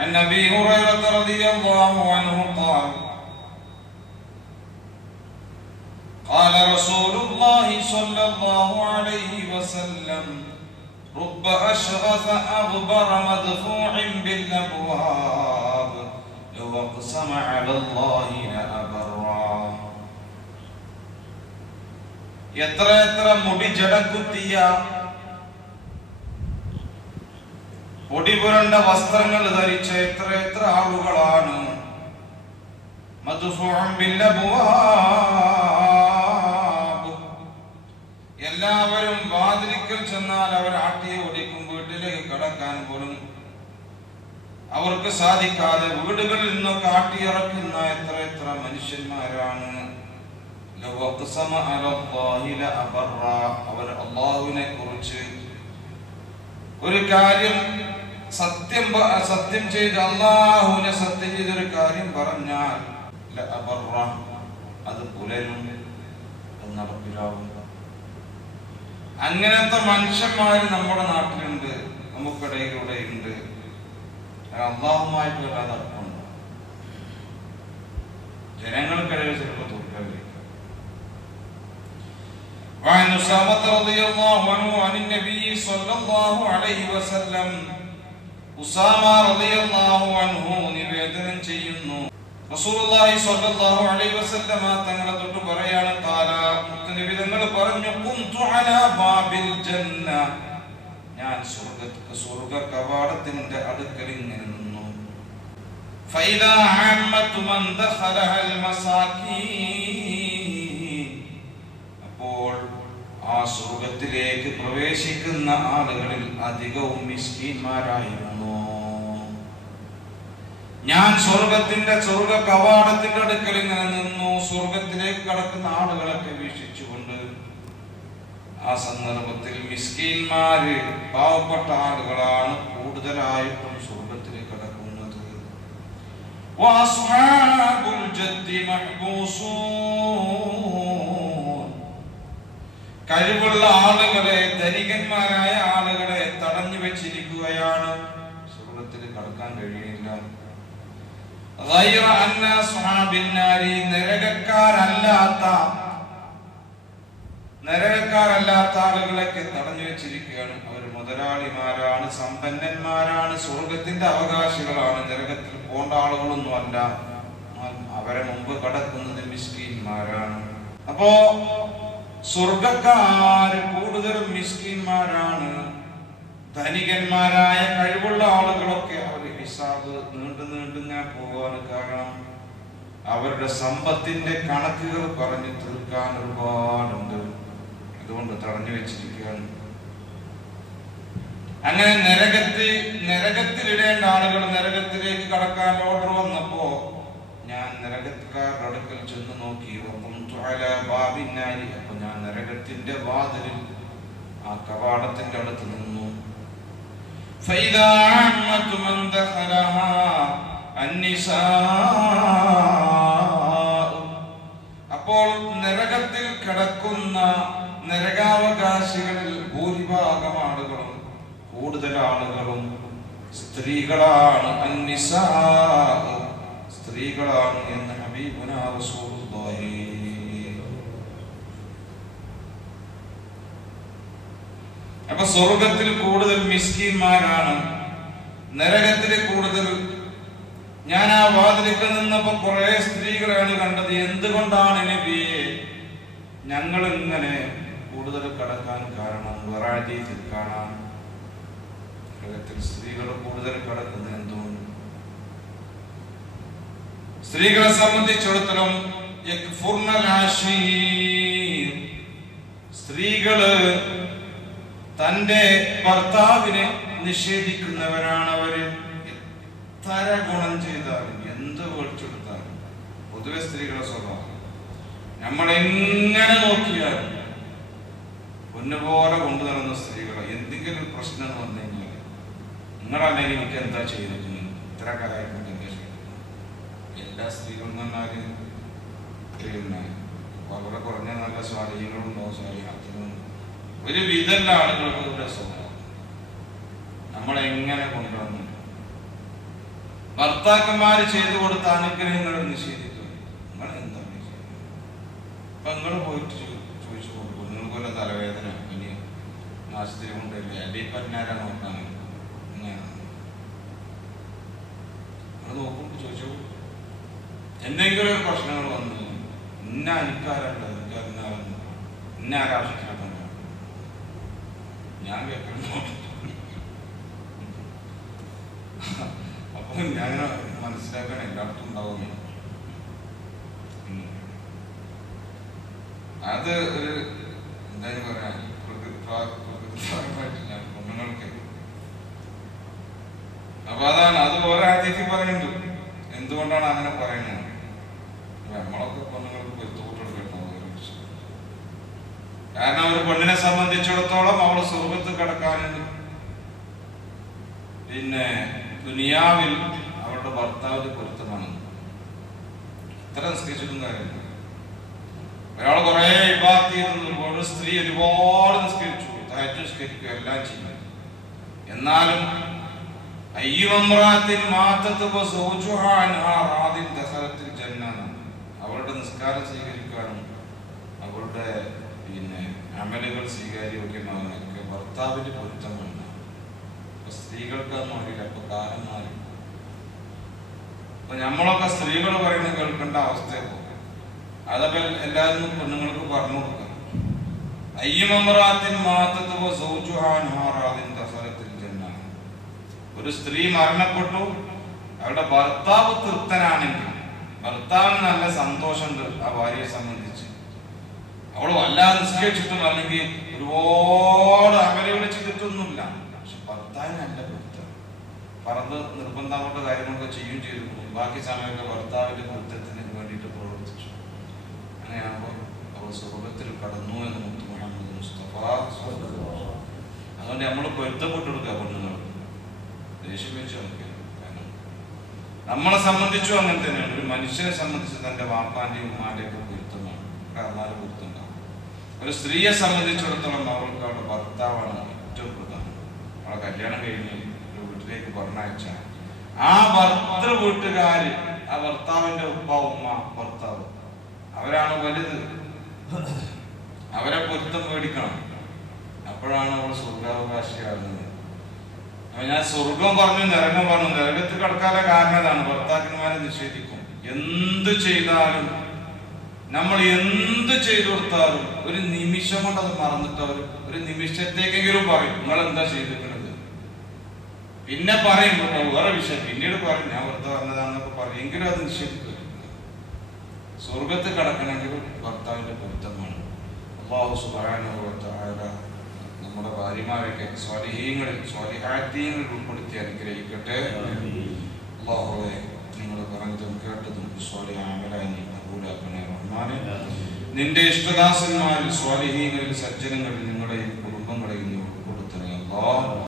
عن ابي هريره رضي الله عنه قال قال رسول الله صلى الله عليه وسلم رب اشغث اغبر مدفوع بالابواب لو اقسم على الله لابرا എത്ര എത്ര മുടി ജടക്കുത്തിയ പൊടിപുരണ്ട വസ്ത്രങ്ങൾ ധരിച്ച എത്ര എത്ര ആളുകളാണ്. എല്ലാവരും വാതിലിക്കൽ ചെന്നാൽ അവർ ആട്ടിയെ ഓടിക്കും വീട്ടിലേക്ക് കടക്കാൻ പോലും അവർക്ക് സാധിക്കാതെ വീടുകളിൽ നിന്നൊക്കെ ആട്ടിയിറക്കുന്ന എത്ര എത്ര മനുഷ്യന്മാരാണ്. അവർ അള്ളാഹുവിനെ കുറിച്ച് ഒരു കാര്യം സത്യം പ- സത്യം ചെയ്ത് അള്ളാഹുവിനെ സത്യം ചെയ്തൊരു കാര്യം പറഞ്ഞാൽ ലഅബറ. അത് പുലരും അത് നടപ്പിലാവും അങ്ങനത്തെ മനുഷ്യന്മാര് നമ്മുടെ നാട്ടിലുണ്ട് നമുക്കിടയിലൂടെ ഉണ്ട് അള്ളാഹുമായിട്ട് വല്ലാതെ അടുപ്പമുണ്ട് ജനങ്ങൾക്കിടയിൽ ചിലപ്പോൾ തോൽക്കാതിരിക്കും وعن أسامة رضي الله عنه عن النبي صلى الله عليه وسلم ഉസാമ റളിയല്ലാഹു അൻഹു നിവേദനം ചെയ്യുന്നു. റസൂലുള്ളാഹി സ്വല്ലല്ലാഹു അലൈഹി വസല്ലമ തങ്ങളെ തൊട്ട് പറയാണ് താല പറഞ്ഞു ജന്ന. ഞാൻ സ്വർഗ കവാടത്തിന്റെ അടുക്കൽ ഇങ്ങനെ നിന്നു. അപ്പോൾ ആ സ്വർഗത്തിലേക്ക് പ്രവേശിക്കുന്ന ആളുകളിൽ അധികവും മിസ്കീന്മാരായിരുന്നു ഞാൻ സ്വർഗത്തിന്റെ സ്വർഗ കവാടത്തിന്റെ അടുക്കൽ ഇങ്ങനെ നിന്നു. സ്വർഗത്തിലേക്ക് കടക്കുന്ന ആളുകളൊക്കെ വീക്ഷിച്ചുകൊണ്ട് ആ സന്ദർഭത്തിൽ മിസ്കീന്മാര് പാവപ്പെട്ട ആളുകളാണ് കൂടുതലായിട്ടും സ്വർഗത്തിലേക്ക് കടക്കുന്നത്. കഴിവുള്ള ആളുകളെ ധനികന്മാരായ ആളുകളെ തടഞ്ഞു വെച്ചിരിക്കുകയാണ് സ്വർഗത്തിൽ കടക്കാൻ കഴിയുന്നത്. നരകക്കാരല്ലാത്ത നരകക്കാരല്ലാത്ത ആളുകളൊക്കെ തടഞ്ഞു വെച്ചിരിക്കുകയാണ്. അവർ മുതലാളിമാരാണ് സമ്പന്നന്മാരാണ് സ്വർഗത്തിന്റെ അവകാശികളാണ്. നരകത്തിൽ പോണ്ട ആളുകളൊന്നും അല്ല അവരെ മുമ്പ് കടക്കുന്നത് മിസ്കീന്മാരാണ്. അപ്പോ സ്വർഗക്കാര് കൂടുതലും മിസ്കീന്മാരാണ്. ധനികന്മാരായ കഴിവുള്ള ആളുകളൊക്കെ അവർ ഹിസാബ് നീണ്ടു നീണ്ടിങ്ങനെ പോകാൻ കാരണം അവരുടെ സമ്പത്തിന്റെ കണക്കുകൾ പറഞ്ഞു തീർക്കാൻ ഒരുപാടുണ്ട്. അതുകൊണ്ട് തടഞ്ഞു വെച്ചിരിക്കുകയാണ്. അങ്ങനെ നരകത്തിൽ നരകത്തിലിടേണ്ട ആളുകൾ നരകത്തിലേക്ക് കടക്കാൻ ഓർഡർ വന്നപ്പോ ഞാൻ നരകക്കാരുടെ അടുക്കൽ ചെന്ന് നോക്കി. അപ്പൊ ഞാൻ നരകത്തിന്റെ വാതിലിൽ ആ കവാടത്തിന്റെ അടുത്ത് നിന്നു. فإذا عامة من دخلها النساء അപ്പോൾ നരകത്തിൽ കിടക്കുന്ന നരകാവകാശികളിൽ ഭൂരിഭാഗം ആളുകളും കൂടുതൽ ആളുകളും സ്ത്രീകളാണ് അന്നിസാ സ്ത്രീകളാണ് എന്ന് ഹബീബുന റസൂലുള്ളാഹി അപ്പൊ സ്വർഗത്തിൽ കൂടുതൽ മിസ്കിന്മാരാണ്. നരകത്തിൽ കൂടുതൽ. ഞാൻ ആ വാതിലിക്കൽ നിന്നപ്പോ കുറെ സ്ത്രീകളാണ് കണ്ടത്. എന്തുകൊണ്ടാണ് നബിയെ ഞങ്ങൾ ഇങ്ങനെ കൂടുതൽ കടക്കാൻ കാരണം? വെറാഴ്ചയിൽ കാണാം നരകത്തിൽ സ്ത്രീകൾ കൂടുതൽ കടക്കുന്നത് എന്തുകൊണ്ട്? സ്ത്രീകളെ സംബന്ധിച്ചിടത്തോളം. സ്ത്രീകൾ തന്റെ ഭർത്താവിനെ നിഷേധിക്കുന്നവരാണ് അവർ എത്ര ഗുണം ചെയ്താലും എന്ത് മേടിച്ചെടുത്താലും പൊതുവെ സ്ത്രീകളുടെ സ്വഭാവം. നമ്മൾ എങ്ങനെ നോക്കിയാലും പൊന്നുപോലെ കൊണ്ടു നടന്ന സ്ത്രീകളെ എന്തെങ്കിലും പ്രശ്നം വന്നെങ്കിൽ നിങ്ങളല്ലേ എനിക്ക് എന്താ ചെയ്തിരിക്കുന്നത് ഇത്ര കാലമായിട്ട് എന്താ എല്ലാ സ്ത്രീകളും എന്ന് പറഞ്ഞാൽ പിന്നെ വളരെ കുറഞ്ഞ നല്ല സ്വാധീനങ്ങളുണ്ടോ? സ്വാധീനത്തിനും ഒരു വിധല്ല ഇവിടെ സ്വഭാവം നമ്മളെങ്ങനെ കൊണ്ടുവന്നു? ഭർത്താക്കന്മാര് ചെയ്തു കൊടുത്ത അനുഗ്രഹങ്ങൾ നിഷേധിക്കും നിങ്ങൾ ചെയ്യുന്നത്? അപ്പൊ നിങ്ങൾ പോയിട്ട് ചോദിച്ചു കൊടുക്കും. നിങ്ങൾക്ക് വല്ല തലവേദന ഇനി ആശുപത്രി കൊണ്ടില്ലേ അല്ലെങ്കിൽ ഇപ്പൊ എന്നാരാ നോക്കാൻ നിങ്ങൾ ചോദിച്ചു എന്തെങ്കിലും ഒരു പ്രശ്നങ്ങൾ വന്നു. ഇന്ന എനിക്കാരുള്ളത് എനിക്ക് അറിഞ്ഞാലും ഇന്ന ആരാവശ്യത്തിനൊക്കെ ഞാൻ കേൾക്കുന്നു അപ്പൊ ഞാൻ മനസ്സിലാക്കാൻ എല്ലായിടത്തും ഉണ്ടാവുന്നു. അത് ഒരു എന്തായാലും പറയാ പ്രകൃതി പ്രാ- പ്രകൃതിപരമായിട്ടില്ല പെണ്ണുങ്ങൾക്ക് അപ്പൊ അതാണ് അത് ഓരോ ആദ്യത്തിൽ പറയുന്നുണ്ട്. എന്തുകൊണ്ടാണ് അങ്ങനെ പറയുന്നത്? നമ്മളൊക്കെ പെണ്ണുങ്ങൾക്ക് പൊരുത്തുകൂട്ടം കേട്ടോ കാരണം ഒരു പെണ്ണിനെ സംബന്ധിച്ചിടത്തോളം അവൾ സ്വർഗത്ത് കിടക്കാനുണ്ട് പിന്നെ ദുനിയാവിൽ അവളുടെ ഭർത്താവിന് പൊരുത്തമാണ്. ഇത്ര നിസ്കരിച്ചിട്ടും കാര്യമില്ല. ഒരാൾ കുറെ ഇബാദത്ത് ചെയ്തു ഒരു സ്ത്രീ ഒരുപാട് നിസ്കരിച്ചു. തഹജ്ജുദ് നിസ്കരിക്കുക എല്ലാം ചെയ്യുന്നത്. എന്നാലും അയ്യുമമ്രാത്തിൽ മാത്രത്തിൽ വസൗജുഹാ അൻഹാ റാദിൻ ദഖലത്തിൽ ജന്ന അവളുടെ നിസ്കാരം സ്വീകരിക്കാനും അവളുടെ പിന്നെ അമലുകൾ സ്വീകാര്യമൊക്കെ ഭർത്താവിന്റെ പൊരുത്തമാണ് സ്ത്രീകൾക്ക് അത് മാറിയില്ല അപ്പൊ കാലം മാറി. അപ്പൊ നമ്മളൊക്കെ സ്ത്രീകൾ പറയുന്നത് കേൾക്കേണ്ട അവസ്ഥയപ്പോ അതപ്പോ എല്ലാവരും പെണ്ണുങ്ങൾക്ക് പറഞ്ഞു കൊടുക്കണം അയ്യമറാത്തിൻ മാത്തത്തുവ സൗജുഹാൻഹാറാദിൻ തസരത്തിൽ ജന്ന ഒരു സ്ത്രീ മരണപ്പെട്ടു. അവരുടെ ഭർത്താവ് തൃപ്തനാണെങ്കിൽ ഭർത്താവിന് നല്ല സന്തോഷമുണ്ട് ആ ഭാര്യയെ സംബന്ധിച്ച്. അവൾ വല്ലാതെ നിസ്കരിച്ചിട്ടും അല്ലെങ്കിൽ ഒരുപാട് അകലെ ചെയ്തിട്ടൊന്നുമില്ല പക്ഷെ ഭർത്താവിന് നല്ല പൊരുത്തം. പറന്ന് നിർബന്ധമായിട്ട് കാര്യങ്ങളൊക്കെ ചെയ്യുകയും ചെയ്തു പോകും. ബാക്കി സമയമൊക്കെ ഭർത്താവിന്റെ പൊരുത്തത്തിന് വേണ്ടിയിട്ട് പ്രവർത്തിച്ചു. അങ്ങനെയാകുമ്പോൾ അവർ സ്വർഗത്തിൽ കടന്നു എന്ന് മുത്തു മുഹമ്മദ് മുസ്തഫ അതുകൊണ്ട് നമ്മൾ പൊരുത്തപ്പെട്ടു കൊടുക്കുക പെണ്ണുങ്ങൾ ദേഷ്യം വെച്ച് നോക്കിയാൽ നമ്മളെ സംബന്ധിച്ചും അങ്ങനെ തന്നെയാണ്. ഒരു മനുഷ്യനെ സംബന്ധിച്ച് തന്റെ വാപ്പാന്റെയും ഉമ്മാന്റെയും ഒക്കെ പൊരുത്തമാണ്. കാരണം പൊരുത്തം ഒരു സ്ത്രീയെ സംബന്ധിച്ചിടത്തോളം അവൾക്ക് അവളുടെ ഭർത്താവാണ് അവളെ കല്യാണം കഴിഞ്ഞ് ഒരു വീട്ടിലേക്ക് പറഞ്ഞയച്ച ആ ഭർത്തൃ വീട്ടുകാര് ആ ഭർത്താവിന്റെ ഉപ്പ ഉമ്മ ഭർത്താവ്. അവരാണ് വലുത്. അവരെ പൊരുത്തം മേടിക്കണം. അപ്പോഴാണ് അവൾ സ്വർഗാവകാശിയാകുന്നത്. ഞാൻ സ്വർഗം പറഞ്ഞു നരകം പറഞ്ഞു. നരകത്തിൽ കാരണം അതാണ് ഭർത്താക്കന്മാരെ നിഷേധിക്കും. എന്ത് ചെയ്താലും നമ്മൾ എന്ത് ചെയ്തു കൊടുത്താലും ഒരു നിമിഷം കൊണ്ട് അത് മറന്നിട്ട് അവർ ഒരു നിമിഷത്തേക്കെങ്കിലും പറയും നിങ്ങൾ എന്താ ചെയ്തിട്ടുള്ളത് പിന്നെ പറയും വേറെ വിഷയം. പിന്നീട് പറയും ഞാൻ വെറുതെ പറഞ്ഞതാണെന്നൊക്കെ പറയും. എങ്കിലും അത് നിഷേധിക്കും. സ്വർഗത്ത് കിടക്കണമെങ്കിൽ ഭർത്താവിന്റെ പൊരുത്തമാണ്. അള്ളാഹു തആല നമ്മുടെ ഭാര്യമാരൊക്കെ സ്വാലിഹീങ്ങളിൽ സ്വാലിഹാത്യങ്ങളിൽ ഉൾപ്പെടുത്തി അനുഗ്രഹിക്കട്ടെ. അള്ളാഹുവെ നിങ്ങൾ പറഞ്ഞതും കേട്ടതും സ്വാലിഹാമലായി നീ കബൂലാക്കണേ റഹ്മാനെ. നിന്റെ ഇഷ്ടദാസന്മാരിൽ സ്വാലിഹീങ്ങളിൽ സജ്ജനങ്ങളിൽ നിങ്ങളുടെയും കുടുംബങ്ങളെയും ഉൾപ്പെടുത്തണേ അള്ളാഹ്.